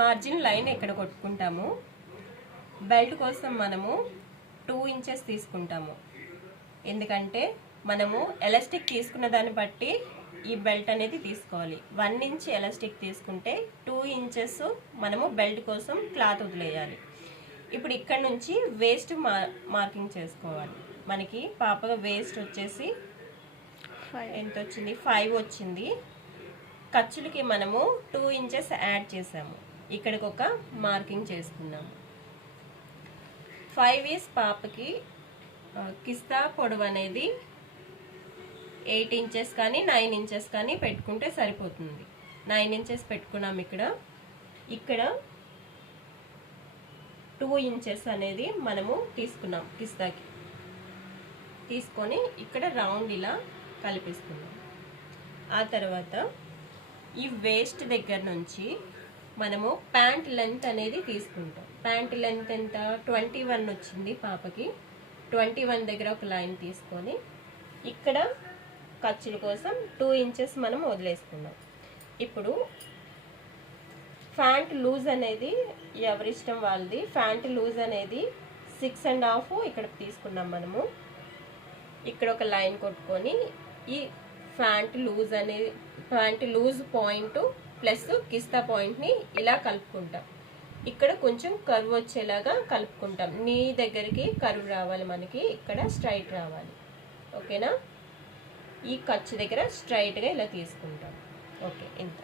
Margin line ఎక్కడ కొట్టుకుంటాము. Belt కోసం మనము 2 ఇంచెస్ తీసుకుంటాము. ఎందుకంటే మనము ఎలాస్టిక్ తీసుకున్న దాన్ని బట్టి ఈ బెల్ట్ అనేది తీసుకోవాలి. 1 ఇంచ్ ఎలాస్టిక్ తీసుకుంటే 2 ఇంచెస్ మనము బెల్ట్ కోసం క్లాత్ వదిలేయాలి. ఇప్పుడు ఇక్కడ నుంచి వేస్ట్ మార్కింగ్ చేసుకోవాలి. మనకి పాపగా వేస్ట్ వచ్చేసి ఎంత వచ్చింది, 5 వచ్చింది. ఖర్చులకి మనము 2 ఇంచెస్ యాడ్ చేసాము. ఇక్కడికి ఒక మార్కింగ్ చేసుకున్నాము. 5 ఈస్ పాపకి కిస్తా పొడవు అనేది 8 ఇంచెస్ కానీ 9 ఇంచెస్ కానీ పెట్టుకుంటే సరిపోతుంది. 9 ఇంచెస్ పెట్టుకున్నాం. ఇక్కడ 2 ఇంచెస్ అనేది మనము తీసుకున్నాం. కిస్తాకి తీసుకొని ఇక్కడ రౌండ్ ఇలా కలిపిస్తున్నాం. ఆ తర్వాత ఈ వేస్ట్ దగ్గర నుంచి మనము ప్యాంట్ లెంత్ అనేది తీసుకుంటాం. ప్యాంట్ లెంత్ ఎంత, 21 వచ్చింది పాపకి. 21 దగ్గర ఒక లైన్ తీసుకొని ఇక్కడ ఖర్చుల కోసం 2 ఇంచెస్ మనం వదిలేసుకున్నాం. ఇప్పుడు ఫ్యాంట్ లూజ్ అనేది ఎవరిష్టం వాళ్ళది. ఫ్యాంట్ లూజ్ అనేది 6.5 ఇక్కడ తీసుకున్నాం మనము. ఇక్కడ ఒక లైన్ కొట్టుకొని ఈ ఫ్యాంట్ లూజ్ పాయింట్ ప్లస్ కిస్తా పాయింట్ని ఇలా కలుపుకుంటాం. ఇక్కడ కొంచెం కర్వ్ వచ్చేలాగా కలుపుకుంటాం. నీ దగ్గరికి కర్వ్ రావాలి, మనకి ఇక్కడ స్ట్రైట్ రావాలి. ఓకేనా? ఈ ఖర్చు దగ్గర స్ట్రైట్గా ఇలా తీసుకుంటాం. ఓకే, ఇంత.